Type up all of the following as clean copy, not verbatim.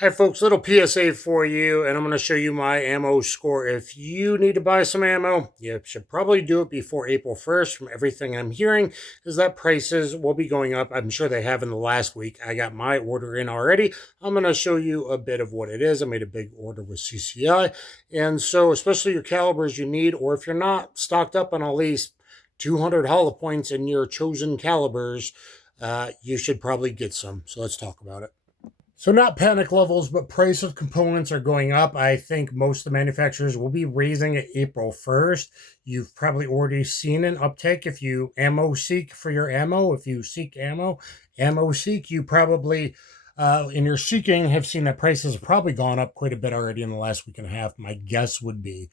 Hi folks, little PSA for you, and I'm going to show you my ammo score. If you need to buy some ammo, you should probably do it before April 1st. From everything I'm hearing is that prices will be going up. I'm sure they have in the last week. I got my order in already. I'm going to show you a bit of what it is. I made a big order with CCI, and so especially your calibers you need, or if you're not stocked up on at least 200 hollow points in your chosen calibers, you should probably get some. So let's talk about it. So not panic levels, but price of components are going up. I think most of the manufacturers will be raising it April 1st. You've probably already seen an uptick if you ammo seek for your ammo. If you seek ammo seek, you probably, in your seeking, have seen that prices have probably gone up quite a bit already in the last week and a half. My guess would be.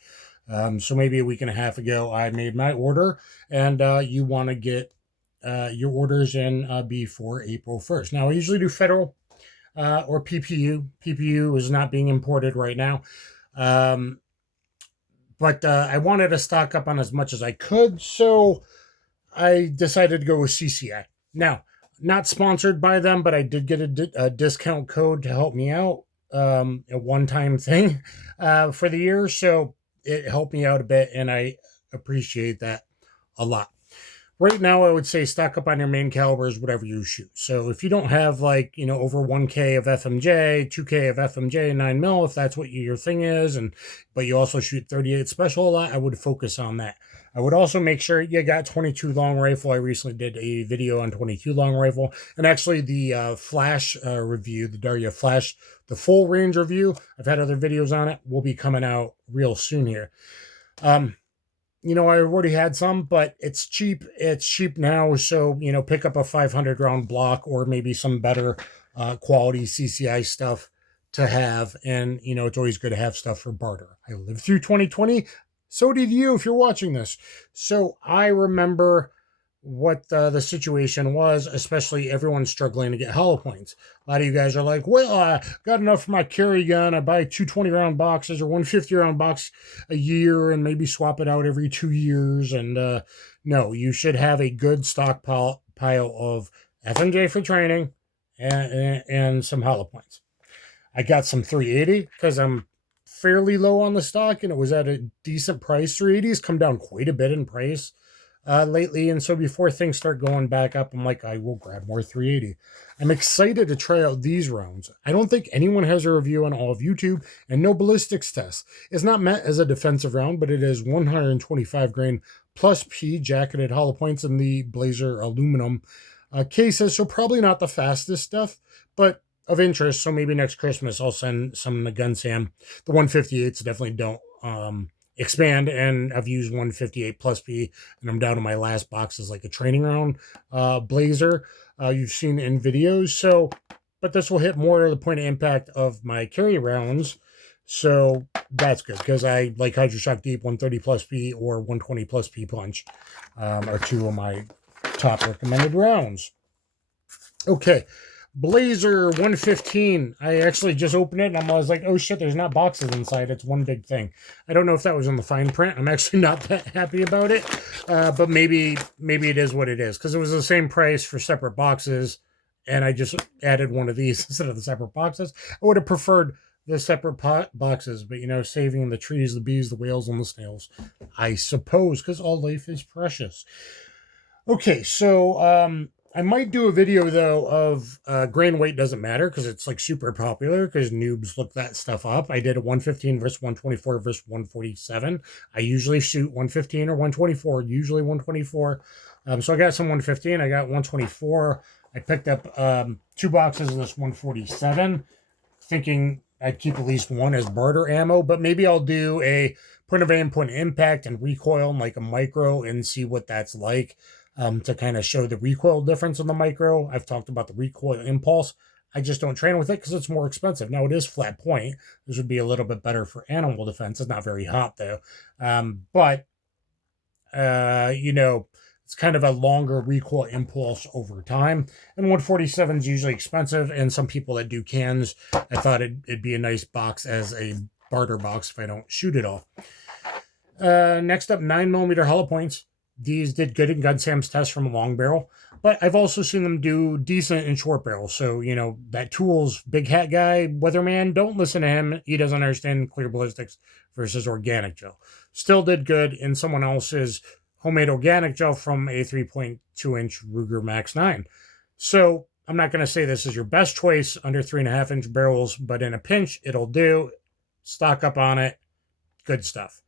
So maybe a week and a half ago, I made my order, and you want to get your orders in before April 1st. Now, I usually do federal or PPU. PPU is not being imported right now. But I wanted to stock up on as much as I could, so I decided to go with CCI. Now, not sponsored by them, but I did get a discount code to help me out, a one-time thing for the year, so it helped me out a bit, and I appreciate that a lot. Right now, I would say stock up on your main calibers, whatever you shoot. So if you don't have over 1K of FMJ, 2K of FMJ, 9mm, if that's what your thing is, but you also shoot 38 special a lot, I would focus on that. I would also make sure you got 22 long rifle. I recently did a video on 22 long rifle, and actually the flash review, the Darya Flash, the full range review, I've had other videos on it, will be coming out real soon here. I already had some, but it's cheap. It's cheap now, so, pick up a 500 round block or maybe some better quality CCI stuff to have. And, it's always good to have stuff for barter. I lived through 2020. So did you if you're watching this. So I remember what the situation was, especially everyone struggling to get hollow points. A lot of you guys are like, well, I got enough for my carry gun. I buy 220 round boxes or 150 round box a year and maybe swap it out every 2 years. And no, you should have a good stockpile of FMJ for training and some hollow points. I got some 380 because I'm fairly low on the stock and it was at a decent price. 380s come down quite a bit in price lately, and so before things start going back up, I'm like, I will grab more 380. I'm excited to try out these rounds. I don't think anyone has a review on all of YouTube, and no ballistics test. It's not meant as a defensive round, but it is 125 grain plus P jacketed hollow points in the Blazer aluminum cases, so probably not the fastest stuff, but of interest. So maybe next Christmas I'll send some of the GunSam. The 158s definitely don't expand, and I've used 158 plus P, and I'm down to my last box as like a training round Blazer you've seen in videos. So, but this will hit more to the point of impact of my carry rounds, so that's good because I like Hyrdashok Deep 130 plus P or 120 plus P punch are two of my top recommended rounds. Okay. Blazer 115. I actually just opened it and I was like, oh shit, there's not boxes inside. It's one big thing. I don't know if that was in the fine print. I'm actually not that happy about it. But maybe it is what it is because it was the same price for separate boxes and I just added one of these instead of the separate boxes. I would have preferred the separate boxes, but saving the trees, the bees, the whales, and the snails, I suppose, because all life is precious. Okay, so I might do a video, though, of grain weight doesn't matter because it's like super popular because noobs look that stuff up. I did a 115 versus 124 versus 147. I usually shoot 115 or 124, usually 124. So I got some 115. I got 124. I picked up 2 boxes of this 147, thinking I'd keep at least one as barter ammo, but maybe I'll do a point of aim, point of impact, and recoil in like a micro and see what that's like. To kind of show the recoil difference in the micro. I've talked about the recoil impulse. I just don't train with it because it's more expensive. Now, it is flat point. This would be a little bit better for animal defense. It's not very hot, though. But it's kind of a longer recoil impulse over time. And 147 is usually expensive. And some people that do cans, I thought it'd be a nice box as a barter box if I don't shoot it all. Next up, 9mm hollow points. These did good in GunSam's test from a long barrel, But I've also seen them do decent in short barrels. So, you know, that Tools big hat guy, Weatherman, don't listen to him. He doesn't understand clear ballistics versus organic gel. Still did good in someone else's homemade organic gel from a 3.2-inch Ruger Max 9. So I'm not going to say this is your best choice under 3.5-inch barrels, but in a pinch, it'll do. Stock up on it. Good stuff.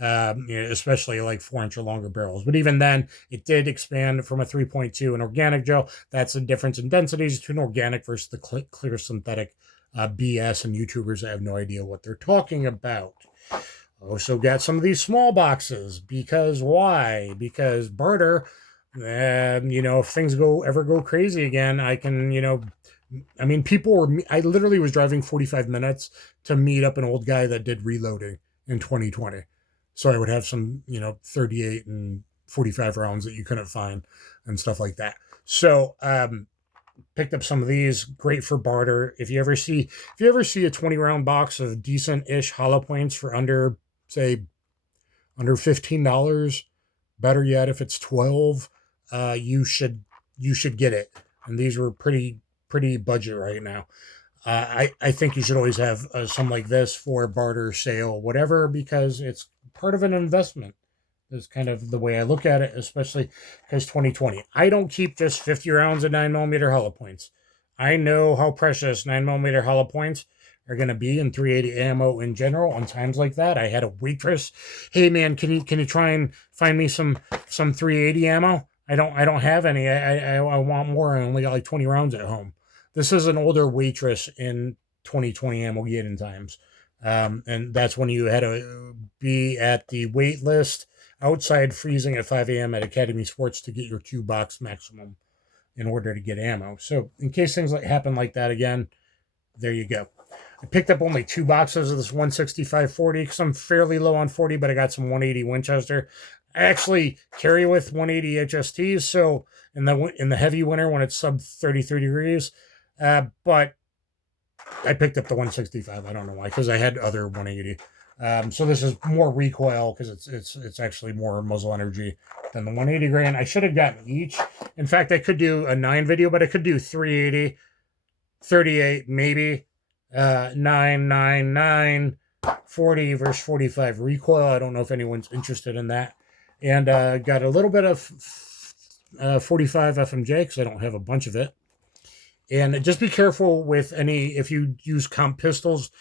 Especially like 4-inch or longer barrels. But even then, it did expand from a 3.2 an organic gel. That's the difference in densities between organic versus the clear synthetic BS and YouTubers that have no idea what they're talking about. Also got some of these small boxes because why? Because barter. If things ever go crazy again, I can, I literally was driving 45 minutes to meet up an old guy that did reloading in 2020. So I would have some, 38 and 45 rounds that you couldn't find and stuff like that. So, picked up some of these, great for barter. If you ever see a 20-round box of decent-ish hollow points for under $15, better yet, if it's 12, you should get it. And these were pretty budget right now. I think you should always have some like this for barter, sale, whatever, because it's part of an investment. Is kind of the way I look at it, especially because 2020. I don't keep just 50 rounds of 9mm hollow points. I know how precious 9mm hollow points are going to be in 380 ammo in general on times like that. I had a waitress, hey man, can you try and find me some 380 ammo? I don't have any. I want more. I only got like 20 rounds at home. This is an older waitress in 2020 ammo getting times. And that's when you had to be at the wait list outside freezing at 5 a.m. at Academy Sports to get your 2-box maximum in order to get ammo. So in case things happen like that again, there you go. I picked up only 2 boxes of this 165-40 because I'm fairly low on 40, but I got some 180 Winchester. I actually carry with 180 HSTs, so in the heavy winter when it's sub 33 degrees, but I picked up the 165. I don't know why, because I had other 180. So this is more recoil because it's actually more muzzle energy than the 180 grain. I should have gotten each. In fact, I could do a 9 video, but I could do 380, 38 maybe, 9, 9, 9, 40 versus 45 recoil. I don't know if anyone's interested in that. And got a little bit of 45 FMJ because I don't have a bunch of it. And just be careful with if you use comp pistols,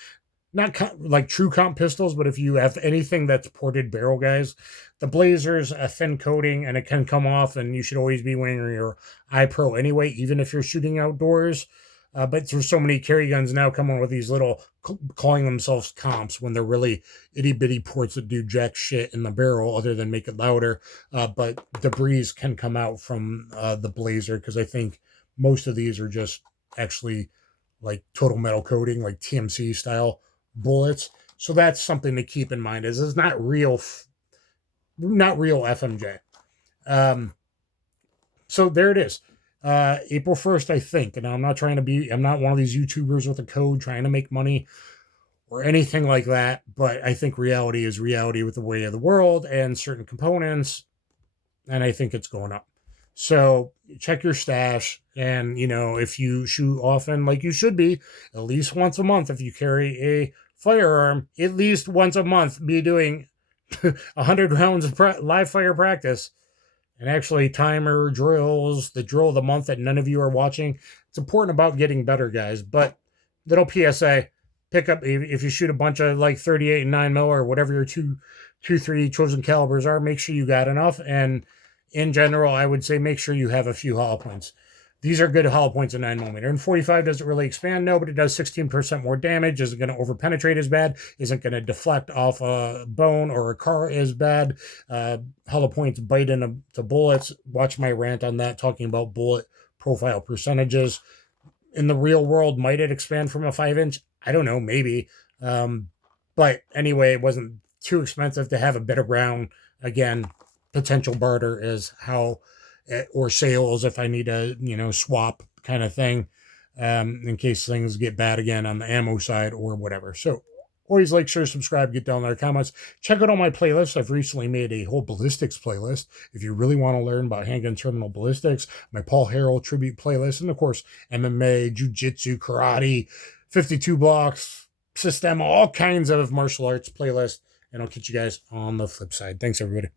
not like true comp pistols, but if you have anything that's ported barrel, guys, the Blazer's a thin coating and it can come off, and you should always be wearing your iPro anyway, even if you're shooting outdoors. But there's so many carry guns now coming with these little calling themselves comps when they're really itty bitty ports that do jack shit in the barrel other than make it louder. But debris can come out from the Blazer because I think most of these are just actually like total metal coating, like TMC style bullets. So that's something to keep in mind. Is it's not real FMJ. So there it is. April 1st, I think. And I'm not one of these YouTubers with a code trying to make money or anything like that. But I think reality is reality with the way of the world and certain components. And I think it's going up. So check your stash. And, if you shoot often, like you should be, at least once a month, if you carry a firearm, at least once a month, be doing 100 rounds of live fire practice. And actually timer drills, the drill of the month that none of you are watching. It's important about getting better, guys. But little PSA, pick up, if you shoot a bunch of like 38 and 9mm or whatever your 2-3 chosen calibers are, make sure you got enough. And in general, I would say make sure you have a few hollow points. These are good hollow points in 9mm. And 45 doesn't really expand, no, but it does 16% more damage. Isn't going to overpenetrate as bad. Isn't going to deflect off a bone or a car as bad. Hollow points bite into bullets. Watch my rant on that, talking about bullet profile percentages. In the real world, might it expand from a 5-inch? I don't know, maybe. But anyway, it wasn't too expensive to have a bit of round. Again, potential barter is how... or sales if I need a, swap kind of thing, in case things get bad again on the ammo side or whatever. So Always like, share, subscribe, get down there, comments. Check out all my playlists. I've recently made a whole ballistics playlist. If you really want to learn about handgun terminal ballistics, my Paul Harrell tribute playlist, and of course, MMA, jiu-jitsu, karate, 52 blocks, system, all kinds of martial arts playlist. And I'll catch you guys on the flip side. Thanks, everybody.